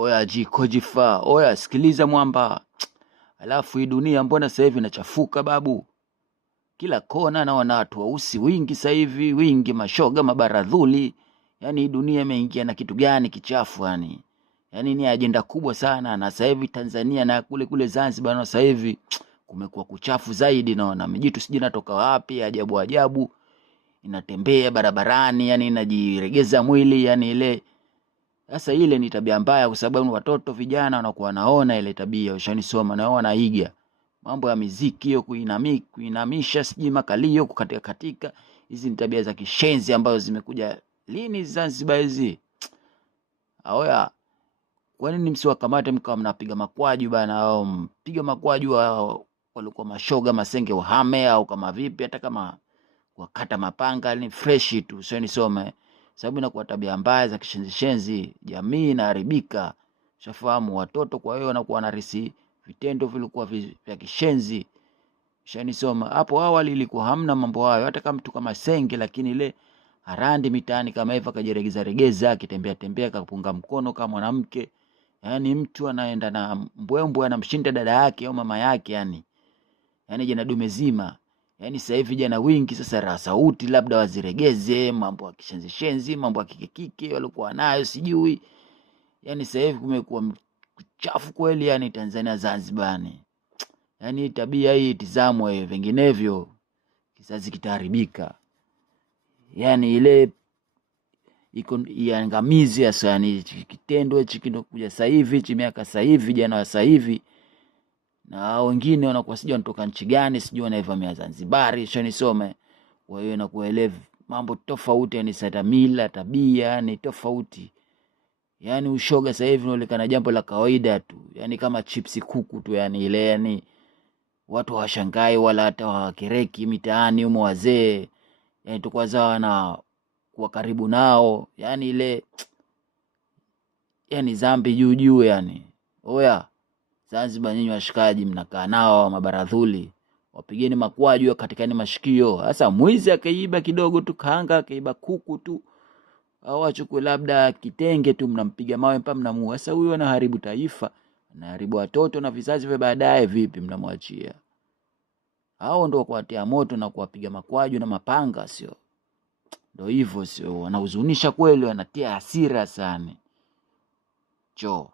Oya jikojifa, oya sikiliza mwamba. Alafu hii dunia mbona sasa hivi inachafuka babu? Kila kona naona watu weusi wingi sasa hivi, wingi mashoga, mabaradhuli. Yaani hii dunia imeingia na kitu gani kichafu yani? Yaani ni ajenda kubwa sana, na sasa hivi Tanzania na kule Zanzibar na sasa hivi kumekuwa kuchafu zaidi. Naona mijitu sijui natoka wapi, ajabu ajabu inatembea barabarani, yani inajiregeza mwili, yani ile. Sasa ile ni tabia mbaya, kwa sababu watoto vijana wanakuwa wanaona ile tabia, ushanisoma, na wao wanaiga mambo ya muziki hiyo, kuinamisha sijui makalio, kukatika katika. Hizi ni tabia za kishenzi ambazo zimekuja lini Zanzibar hizi? Aoya, kwa nini msiwakamate mkawa mnapiga makwaju bana, au mpiga makwaju walikuwa mashoga masenge uhame, au kama vipi, hata kama wakata mapanga ni fresh tu, ushanisoma. Sababu inakuwa tabia mbaya za kishenzi, jamii inaharibika. Ushafahamu watoto, kwa hiyo wanakuwa wanarisi vitendo vilikuwa vya kishenzi. Ushanisoma. Hapo awali ilikuwa hamna mambo hayo, hata kama mtu kama senge, lakini ile harandi mitaani kama hivyo kajiregeza akitembea tembea kapunga mkono kama mwanamke. Yaani mtu anaenda na mbwembwe anamshinda dada yake au mama yake yani. Yaani jana dume zima. Yaani sasa hivi jana wingi sasa raha sauti labda waziregeze, mambo ya kishenzi, mambo ya kike walikuwa nayo sijui. Yaani sasa hivi kumekuwa chafu kweli yani Tanzania Zanzibar ni. Yaani tabia hii tizamwe, vinginevyo kizazi kitaharibika. Yaani ile iko iangamizi hasa, yani kitendo hichi kinokuja sasa hivi, miaka sasa hivi, jana wa sasa hivi. Na wengine wanakuwa sijui wanatoka nchi gani, sijui wanaivamia Zanzibar, nisome. Kwa hiyo nakuelewa mambo tofauti, yani sasa mila, tabia ni tofauti. Yani ushoga sasa hivi unaonekana jambo la kawaida tu, yani kama chipsi kuku tu, yani ile, yani watu hawashangai wala hata hawakereki mitaani humo wazee. Yani tukwa zao na kuwa karibu nao, yani ile, yani zambi juu yani. Oya Zanzibar, nyinyi washikaji mnakaa nao mabaradhuli, wapigeni makwaju katikani mashikio. Sasa mwizi akaiba kidogo tu kaanga, akaiba kuku tu, au achukue labda kitenge tu, mnampiga mawe mpaka mnamuua. Sasa huyo anaharibu taifa, anaharibu watoto na vizazi vya baadaye. Vipi mnamwachia? Hao ndio kuwatia moto na kuwapiga makwaju na mapanga, sio? Ndio hivyo, sio? Wanahuzunisha kweli, wanatia hasira sana. Choo.